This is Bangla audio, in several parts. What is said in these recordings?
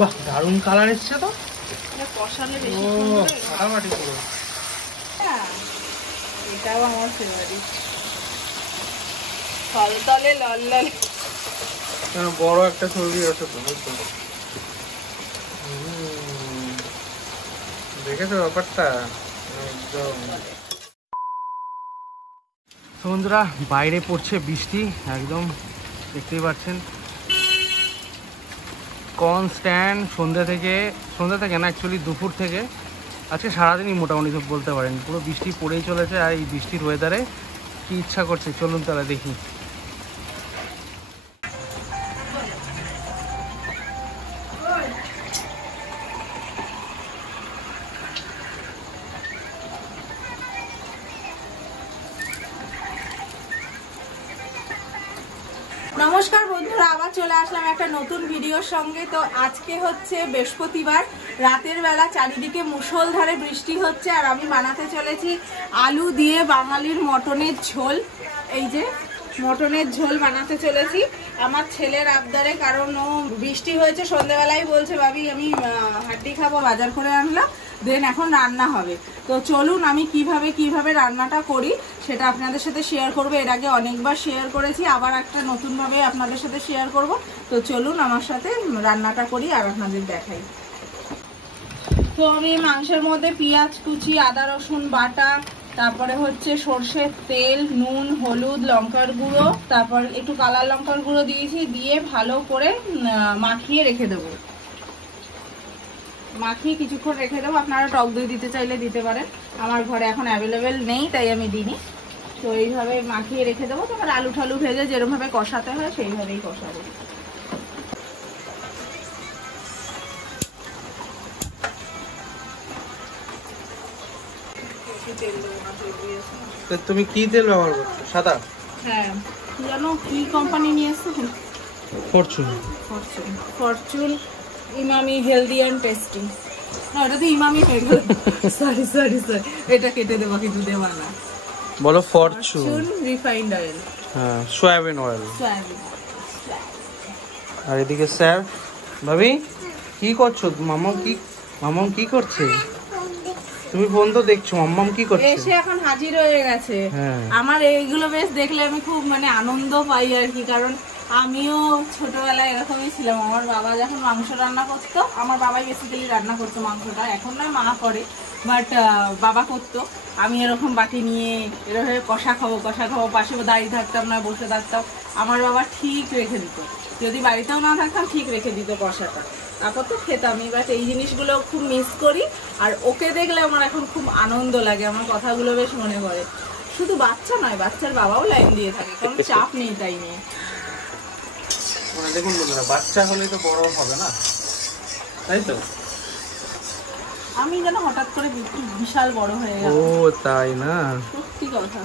বাহ, দারুণ কালার এসছে তো। কষালে বেশি ফাটাফাটি পুরো। এটাও আমার ফেভারিট, তলে লল বড় একটা সবজি আছে তো, দেখেছো ব্যাপারটা একদম। বন্ধুরা বাইরে পড়ছে বৃষ্টি একদম, দেখতেই পাচ্ছেন কনস্ট্যান্ট সন্ধ্যা থেকে না, অ্যাকচুয়ালি দুপুর থেকে আজকে সারাদিনই মোটামুটি বলতে পারেন পুরো বৃষ্টি পড়েই চলেছে। আর এই বৃষ্টির ওয়েদারে কি ইচ্ছা করছে চলুন তাহলে দেখি। নমস্কার বন্ধুরা, আবার চলে আসলাম একটা নতুন ভিডিওর সঙ্গে। তো আজকে হচ্ছে বৃহস্পতিবার, রাতের বেলা চারিদিকে মুষলধারে বৃষ্টি হচ্ছে, আর আমি বানাতে চলেছি আলু দিয়ে বাঙালির মটনের ঝোল। এই যে মটনের ঝোল বানাতে চলেছি আমার ছেলের আবদারে, কারণ ও বৃষ্টি হয়েছে সন্ধ্যেবেলায় বলছে ভাবি আমি হাড্ডি খাবো, বাজার করে আনলাম, দেন এখন রান্না হবে। তো চলুন আমি কিভাবে রান্নাটা করি সেটা আপনাদের সাথে শেয়ার করব। এর আগে অনেকবার শেয়ার করেছি, আবার একটা নতুনভাবে আপনাদের সাথে শেয়ার করব। তো চলুন আমার সাথে রান্নাটা করি আর আপনাদের দেখাই। তো আমি মাংসের মধ্যে পেঁয়াজ কুচি, আদা রসুন বাটা, তারপরে হচ্ছে সর্ষের তেল, নুন, হলুদ, লঙ্কার গুঁড়ো, তারপর একটু কালার লঙ্কার গুঁড়ো দিয়েছি, দিয়ে ভালো করে মাখিয়ে রেখে দেবো। মাখিয়ে কিছুক্ষণ রেখে দেবো। আপনারা টক দই দিতে চাইলে দিতে পারেন, আমার ঘরে এখন অ্যাভেলেবেল নেই তাই আমি দিইনি। তো এইভাবে মাখিয়ে রেখে দেবো। তোমার আলু ঠালু ভেজে যেরকমভাবে কষাতে হয় সেইভাবেই কষাবো। তুমি কি তেল ব্যবহার করছো? সাদা? হ্যাঁ, জানো কি কোম্পানি নিয়ে এসছো? Fortune. Fortune Emami healthy and tasty. না, এটা তো ইমামি সরি এটা কেটে দেবো, কিন্তু দেওয়া না। বলো ফরচুন রিফাইন্ড অয়েল। হ্যাঁ, সয়াবিন অয়েল। আর এদিকে স্যার ভাবি কি করছো? মামাম কি করছে? তুমি ফোন তো দেখছো, মাম্মাম কি করছে? এসে এখন হাজির হয়ে গেছে। আমার এইগুলো বেশ দেখলে আমি খুব আনন্দ পাই আর কি, কারণ আমিও ছোটবেলায় এরকমই ছিলাম। আমার বাবা যখন মাংস রান্না করতো, আমার বাবাই বেসিক্যালি রান্না করতো মাংসটা, এখন নয় মা করে, বাট বাবা করতো। আমি এরকম বাটি নিয়ে এরকম কষা খাবো পাশে দাঁড়িয়ে থাকতাম না, বসে থাকতাম। আমার বাবা ঠিক রেখে দিত, যদি বাড়িতেও না থাকতাম ঠিক রেখে দিত কষাটা, তারপর তো খেতামই। বাট এই জিনিসগুলো খুব মিস করি, আর ওকে দেখলে আমার এখন খুব আনন্দ লাগে, আমার কথাগুলো বেশ মনে পড়ে। শুধু বাচ্চা নয়, বাচ্চার বাবাও লাইন দিয়ে থাকে, কারণ চাপ নেই তাই নিয়ে। দেখুন বন্ধুরা, বাচ্চা হলে তো বড় হবে না, তাই তো? আমি যেন হঠাৎ করে বিশাল বড় হয়ে গেল। ও তাই না? সত্যি কথা,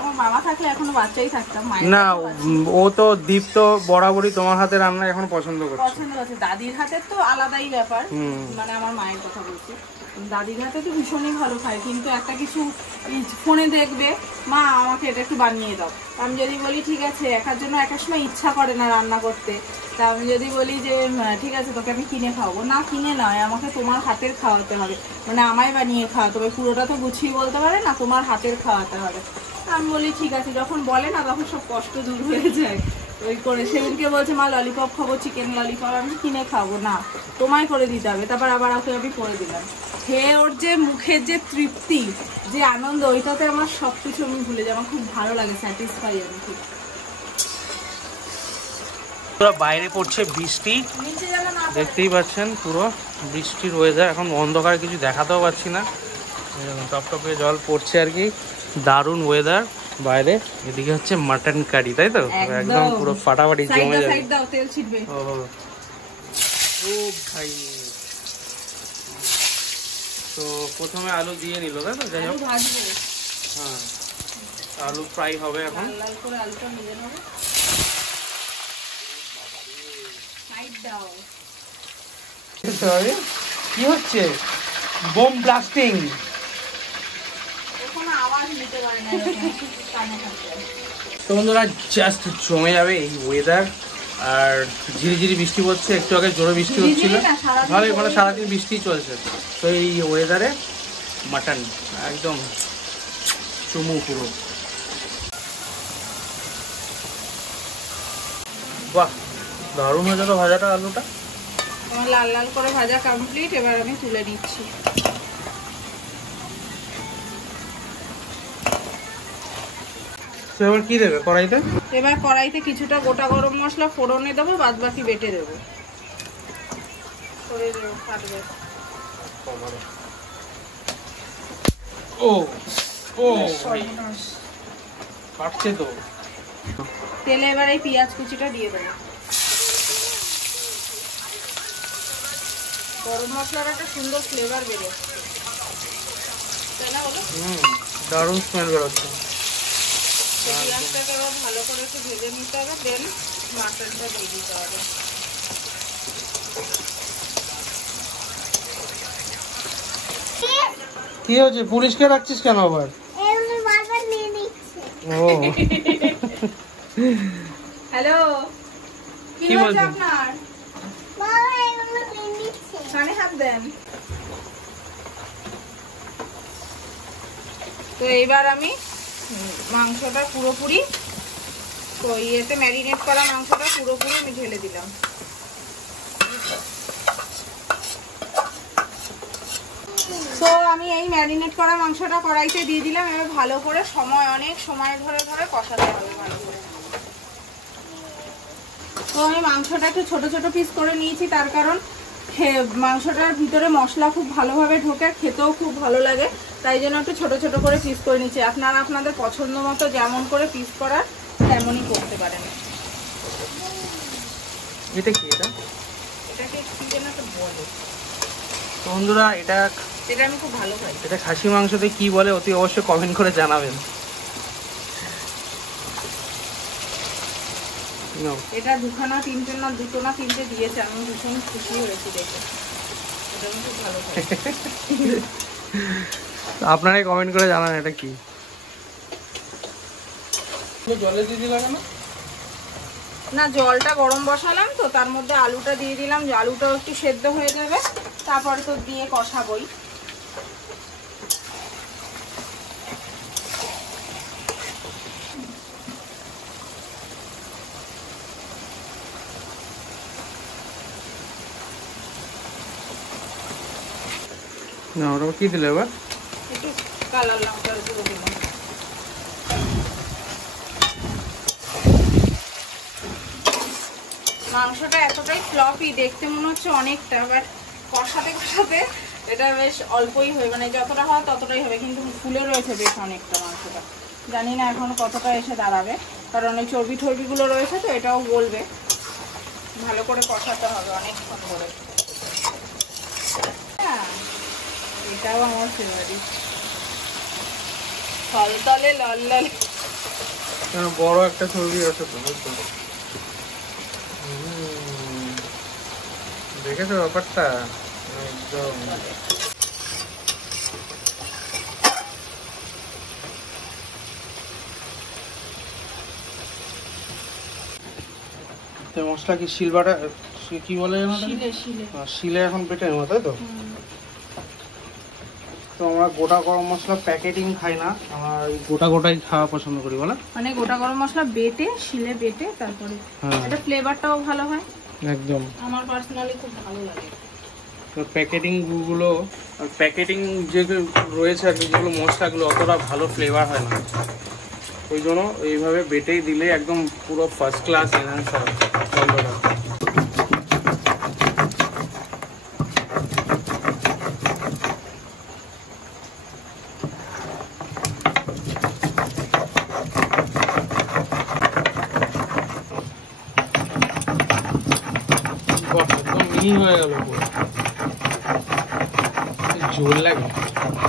আমার বাবা থাকলে এখনো বাচ্চাই থাকতাম। না, ও তো দীপ তো বরাবরই তোমার হাতে রান্না এখন পছন্দ করছে। দাদির হাতের তো আলাদাই ব্যাপার, আমার মায়ের কথা বলছি। দাদির হাতে তো ভীষণই ভালো খায়, কিন্তু একটা কিছু ফোনে দেখবে, মা আমাকে এটা একটু বানিয়ে দাও। আমি যদি বলি ঠিক আছে, একার জন্য একার সময় ইচ্ছা করে না রান্না করতে, তা আমি যদি বলি যে ঠিক আছে তোকে আমি কিনে খাওয়াবো, না কিনে নয়, আমাকে তোমার হাতের খাওয়াতে হবে, আমায় বানিয়ে খাওয়াতে হবে, পুরোটা তো গুছিয়ে বলতে পারে না, তোমার হাতের খাওয়াতে হবে। আমি বলি ঠিক আছে, যখন বলে না তখন সব কষ্ট দূর হয়ে যায়। ওই করে সেদিনকে বলছে মা ললিপপ খাবো, চিকেন ললিপপ, আমি কিনে খাবো না, তোমায় করে দিতে হবে। তারপর আবার ওকে আমি করে দিলাম, খেয়ে ওর যে মুখের যে তৃপ্তি, যে আনন্দ, ওইটাতে আমার সবকিছু আমি ভুলে যাই, আমার খুব ভালো লাগে, স্যাটিসফাই আমি খুব। বাইরে পড়ছে বৃষ্টি, দেখতেই পাচ্ছেন পুরো বৃষ্টির ওয়েদার। এখন অন্ধকার কিছু দেখাতেও পাচ্ছি না, টপটপে জল পড়ছে আর কি, দারুণ ওয়েদার বাইরে। এদিকে হচ্ছে মাটন কারি, তাই তো? একদম পুরো ফাটাফাটি জমে যাবে। ও ভাই, তো প্রথমে আলু দিয়ে নিল, তাই তো? যাই হোক, হ্যাঁ, আলু ফ্রাই হবে এখন। কি হচ্ছে? Bomb blasting. তো বন্ধুরা জাস্ট জমে যাবে এই ওয়েদার, আর ঝিরিঝিরি বৃষ্টি পড়ছে, একটু আগে জোরে বৃষ্টি হচ্ছিল, ভালোই মানে সারাদিন বৃষ্টি চলছে। তো এই ওয়েদারে মাটন একদম চুমু পুরো। বাহ, দারুণ হয়ে যাবে ভাজাটা, আলুটা আমার লাল লাল করে ভাজা কমপ্লিট। এবার আমি তুলে নিচ্ছি। এবার কি দেবে কড়াইতে? এবার কড়াইতে কিছুটা গোটা গরম মশলা ফোড়নে দেবো, বাদ বাকি বেটে দেবো। ও ও কাটছে তো। তেলে এবার এই পেঁয়াজ কুচিটা দিয়ে দেবো। গরম মশলার একটা সুন্দর ফ্লেভার বেরোচ্ছে, তাই না বলো? দারুণ স্মেল বেরোচ্ছে। পেঁয়াজটাকে এবার ভালো করে একটু ভেজে নিতে হবে, দেন মাটনটা দিয়ে দিতে হবে। কি হয়েছে, পুলিশকে রাখছিস কেন আবার? ও হ্যালো, কি কি হচ্ছে বলছেন? আপনার? কানে হাত দেন। তো এইবার আমি মাংসটা পুরোপুরি, তো ইয়েতে ম্যারিনেট করা মাংসটা পুরোপুরি আমি ঢেলে দিলাম। তো আমি এই ম্যারিনেট করা মাংসটা কড়াইতে দিয়ে দিলাম। এবার ভালো করে অনেক সময় ধরে ধরে কষাতে হবে ভালো করে। তো আমি মাংসটা একটু ছোট ছোট পিস করে নিয়েছি, তার কারণ মাংসটার ভিতরে মশলা খুব ভালোভাবে ঢোকে, খেতেও খুব ভালো লাগে, তাই জন্য একটু ছোট ছোট করে পিস করে নিচ্ছি। আপনারা আপনাদের পছন্দ মতো যেমন করে পিস করার তেমনই করতে পারেন। এটা কি? এটাকে কি যেন একটা বলে বন্ধুরা, এটা আমি খুব ভালো খাই। এটা খাসি মাংসতে কি বলে অতি অবশ্যই কমেন্ট করে জানাবেন। এটা দুখানা তিনটে না দুটো না তিনটে দিয়েছে, আমি ভীষণ খুশি হয়েছি দেখে। এটা আমি খুব ভালো খাই। আপনারাই কমেন্ট করে জানান এটা কি। জলে দিয়ে দিলাম কেন? না, জলটা গরম বসালাম তো, তার মধ্যে আলুটা দিয়ে দিলাম, যে আলুটাও একটু সেদ্ধ হয়ে যাবে, তারপরে তো দিয়ে কষাবই। না, ওটা কি দিলে এবার? একটু কালার লঙ্কার গুঁড়ো দিলাম। মাংসটা এতটাই ফ্লপি, দেখতে মনে হচ্ছে অনেকটা, বাট কষাতে কষাতে এটা বেশ অল্পই হবে, মানে যতটা হয় ততটাই হবে, কিন্তু ফুলে রয়েছে বেশ অনেকটা মাংসটা। জানি না এখন কতটা এসে দাঁড়াবে, কারণ এই চর্বি টর্বিগুলো রয়েছে তো, এটাও গলবে। ভালো করে কষাতে হবে অনেকক্ষণ ধরে। এটাও আমার ফেভারিট, তলতলে লল বড় একটা চর্বি আছে তো, বুঝছো? দেখেছো ব্যাপারটা একদম। মশলা কি শিলবাটা কি বলে শিলে এখন বেটে নেবো, তাই তো? তো আমরা গোটা গরম মশলা প্যাকেটিং খাই না, আমরা গোটা গোটাই খাওয়া পছন্দ করি, বলে মানে গোটা গরম মশলা বেটে শিলে বেটে তারপরে এটা ফ্লেভারটাও ভালো হয় একদম। আমার পার্সোনালি খুব ভালো লাগে। তো প্যাকেটিং গুলো, প্যাকেটিং যে রয়েছে আর কি, যেগুলো মশলাগুলো অতটা ভালো ফ্লেভার হয় না, ওই জন্য এইভাবে বেটেই দিলে একদম পুরো ফার্স্ট ক্লাস এনহান্স হয় গন্ধটা। হয়ে গেল, জোর লাগে,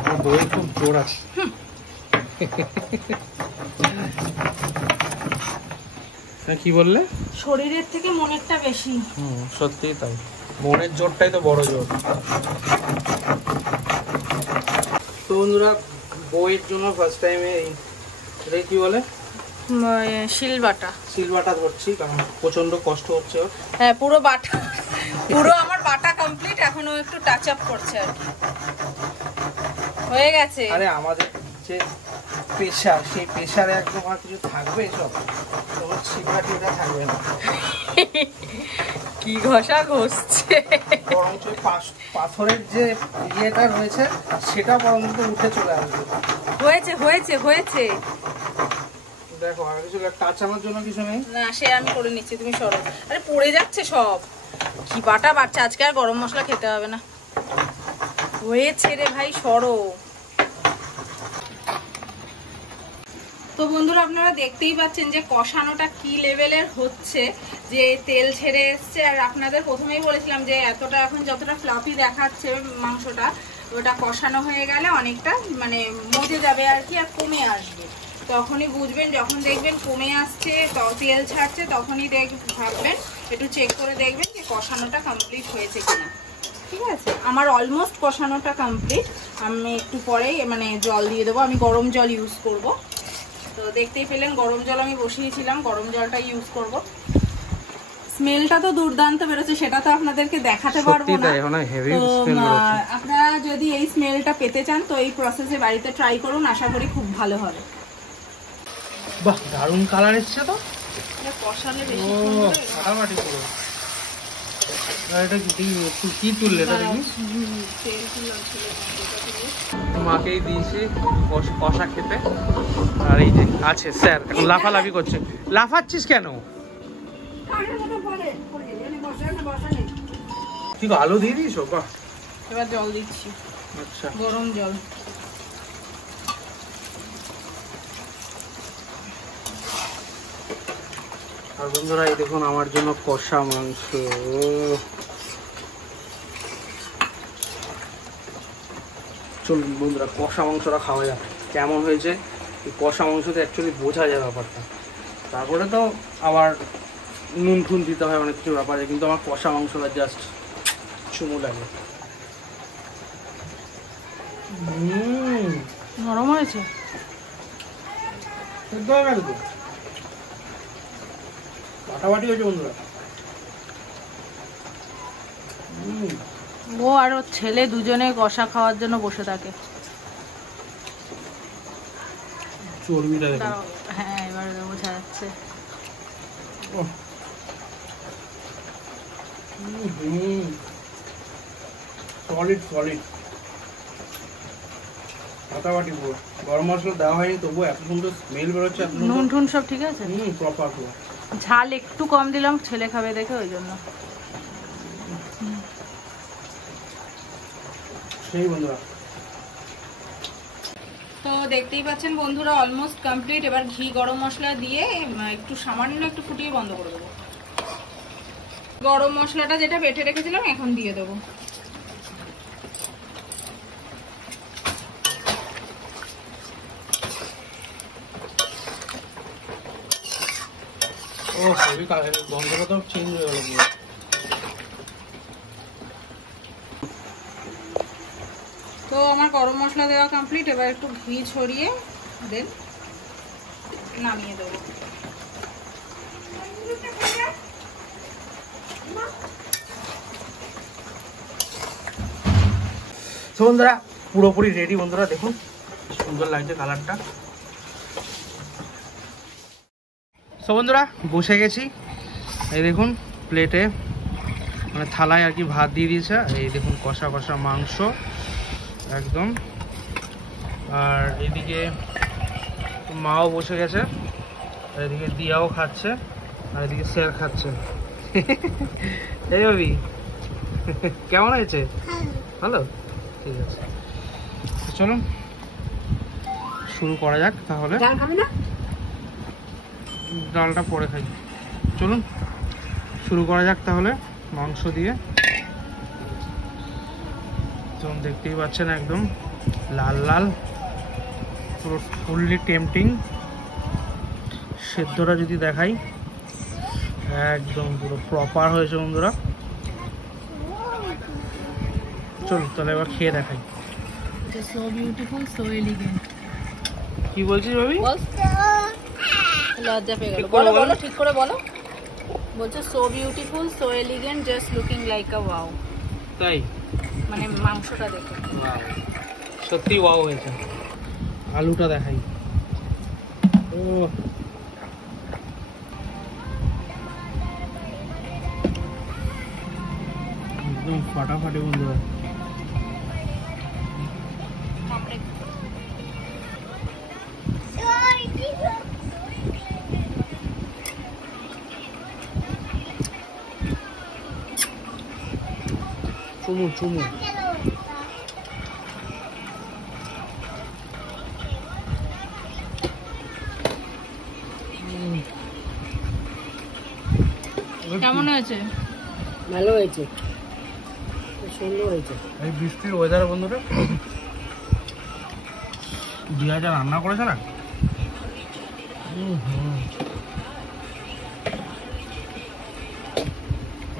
আমার বইয়ের খুব জোর আছে। কি বললে? শরীরের থেকে মনেরটা বেশি। সত্যি তাই, মনের জোরটাই তো বড় জোর। তো বন্ধুরা, বইয়ের জন্য ফার্স্ট টাইমে এটা কি বলে, শিলবাটা ধরছি কারণ প্রচন্ড কষ্ট হচ্ছে ওর। হ্যাঁ পুরো বাটা, পুরো আমার বাটা কমপ্লিট, এখনো একটু টাচ আপ করছে আর কি, হয়ে গেছে। আরে আমাদের যে প্রেশার, সেই প্রেশারে একদম আর কিছু থাকবে সব, তোমার শিলবাটিটা থাকবে না। কি ঘষা ঘষছে, বরঞ্চ পাথরের যে ইয়েটা রয়েছে সেটা বরঞ্চ উঠে চলে আসবে। হয়েছে হয়েছে হয়েছে, দেখো আর কিছু কাঁচানোর জন্য কিছু নেই না, সে আমি করে নিচ্ছি, তুমি সরো। আরে পড়ে যাচ্ছে সব, কি বাটা বাচ্চা, আজকে আর গরম মশলা খেতে হবে না। হয়েছে রে ভাই, সরো। তো বন্ধুরা আপনারা দেখতেই পাচ্ছেন যে কষানোটা কি লেভেলের হচ্ছে, যে তেল ছেড়ে এসছে। আর আপনাদের প্রথমেই বলেছিলাম যে এতটা এখন যতটা ফ্লাফি দেখাচ্ছে মাংসটা, ওটা কষানো হয়ে গেলে অনেকটা মানে মজে যাবে আর কি, আর কমে আসবে। তখনই বুঝবেন, যখন দেখবেন কমে আসছে, তেল ছাড়ছে, তখনই ভাববেন, একটু চেক করে দেখবেন যে কষানোটা কমপ্লিট হয়েছে কিনা। ঠিক আছে, আমার অলমোস্ট কষানোটা কমপ্লিট। আমি একটু পরেই মানে জল দিয়ে দেবো, আমি গরম জল ইউজ করব। তো দেখতেই পেলেন গরম জল আমি বসিয়েছিলাম, গরম জলটা ইউজ করব। স্মেলটা তো দুর্দান্ত বেরোচ্ছে, সেটা তো আপনাদেরকে দেখাতে পারবো না। তো আপনারা যদি এই স্মেলটা পেতে চান তো এই প্রসেসে বাড়িতে ট্রাই করুন, আশা করি খুব ভালো হবে। বাহ, দারুণ কালার এসছে তো। কষালে বেশি ফাটাফাটি পুরো। এটা কি তুললে এটা দেখি? মাকেই দিয়েছি কষা খেতে। আর এই যে আছে স্যার, এখন লাফালাফি করছে। লাফাচ্ছিস কেন? ঠিক আলু দিয়ে দিয়েছো? বাহ, এবার জল দিচ্ছি, আচ্ছা গরম জল। আর বন্ধুরা এই দেখুন আমার জন্য কষা মাংস। চলুন বন্ধুরা কষা মাংসটা খাওয়া যাক, কেমন হয়েছে। এই কষা মাংসতে অ্যাকচুয়ালি বোঝা যায় ব্যাপারটা, তারপরে তো আবার নুন টুন দিতে হয়, অনেক কিছু ব্যাপার আছে, কিন্তু আমার কষা মাংসটা জাস্ট চুমু লাগে। নরম হয়েছে, ফাটাফাটি হয়েছে বন্ধুরা। ও আর ওর ছেলে দুজনে কষা খাওয়ার জন্য বসে থাকে। চর্বিটা দেখুন। হ্যাঁ এবার বোঝা যাচ্ছে। সলিড সলিড ফাটাফাটি পুরো। গরম মশলা দেওয়া হয়নি তবুও এত সুন্দর স্মেল বেরোচ্ছে। নুন টুন সব ঠিক আছে, প্রপার পুরো। ঝাল একটু কম দিলাম, ছেলে খাবে দেখে ওই জন্য। সেই বন্ধুরা, তো দেখতেই পাচ্ছেন বন্ধুরা অলমোস্ট কমপ্লিট। এবার ঘি গরম মশলা দিয়ে একটু সামান্য একটু ফুটিয়ে বন্ধ করে দেবো। গরম মশলাটা যেটা বেটে রেখেছিলাম এখন দিয়ে দেবো। ও হেভি কালার, গন্ধটা তো চেঞ্জ হয়ে গেল পুরো। তো আমার গরম মশলা দেওয়া কমপ্লিট। এবার একটু ঘি ছড়িয়ে দেন নামিয়ে দেবো। তো বন্ধুরা পুরোপুরি রেডি বন্ধুরা, দেখুন সুন্দর লাগছে কালারটা। তো বন্ধুরা বসে গেছি, এই দেখুন প্লেটে মানে থালায় আর কি ভাত দিয়ে দিয়েছে। এই দেখুন কষা কষা মাংস একদম। আর এদিকে মাও বসে গেছে, আর এদিকে দিয়াও খাচ্ছে, আর এদিকে স্যার খাচ্ছে। এই ভাবি কেমন হয়েছে? ভালো, ঠিক আছে চলুন শুরু করা যাক তাহলে। ডালটা পরে খাই, চলুন শুরু করা যাক তাহলে মাংস দিয়ে। যেমন দেখতেই পাচ্ছেন একদম লাল লাল, পুরো ফুললি টেম্পটিং। সেদ্ধটা যদি দেখাই একদম পুরো প্রপার হয়েছে বন্ধুরা। চলুন তাহলে এবার খেয়ে দেখাই। So beautiful, so elegant. কি বলছিস ভাবি? লজ্জা পেয়ে গেল। ঠিক করে বলো বলো। বলো ঠিক করে বলো। বলছে so beautiful, so elegant, just looking like আ ওয়াও। তাই মানে মাংসটা দেখো। Wow, সত্যি ওয়াও হয়েছে। আলুটা দেখাই। ও একদম ফাটাফাটি বন্ধুরা। চুমু চুমু। কেমন হয়েছে? ভালো হয়েছে, সুন্দর হয়েছে। এই বৃষ্টির ওয়েদারে বন্ধুরা দিয়া যা রান্না করেছে না,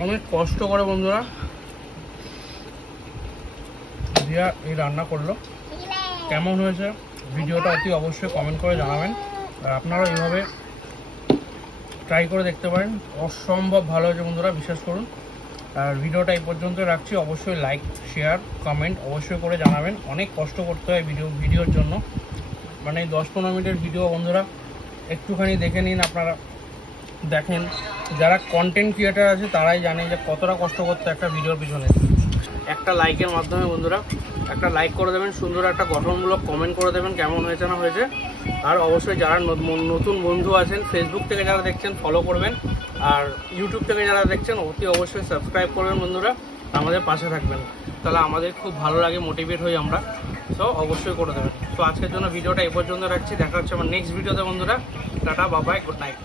অনেক কষ্ট করে বন্ধুরা দিয়া এই রান্না করলো। কেমন হয়েছে ভিডিওটা অতি অবশ্যই কমেন্ট করে জানাবেন। আর আপনারা এইভাবে ট্রাই করে দেখতে পারেন, অসম্ভব ভালো হয়েছে বন্ধুরা, বিশ্বাস করুন। আর ভিডিওটা এই পর্যন্ত রাখছি। অবশ্যই লাইক শেয়ার কমেন্ট অবশ্যই করে জানাবেন। অনেক কষ্ট করতে হয় ভিডিওর জন্য, মানে 10-15 মিনিটের ভিডিও বন্ধুরা একটুখানি দেখে নিন, আপনারা দেখেন। যারা কন্টেন্ট ক্রিয়েটার আছে তারাই জানে যে কতটা কষ্ট করতে একটা ভিডিওর পিছনে। একটা লাইকের মাধ্যমে বন্ধুরা একটা লাইক করে দেবেন, সুন্দর একটা গঠনমূলক কমেন্ট করে দেবেন কেমন হয়েছে না হয়েছে। আর অবশ্যই যারা নতুন বন্ধু আছেন ফেসবুক থেকে যারা দেখছেন ফলো করবেন, আর ইউটিউব থেকে যারা দেখছেন অতি অবশ্যই সাবস্ক্রাইব করবেন বন্ধুরা, আমাদের পাশে থাকবেন। তাহলে আমাদের খুব ভালো লাগে, মোটিভেট হই আমরা। সো অবশ্যই করে দেবেন। তো আজকের জন্য ভিডিওটা এই পর্যন্ত রাখছি। দেখা হচ্ছে আমার নেক্সট ভিডিওতে বন্ধুরা। Tata, bye bye, good night.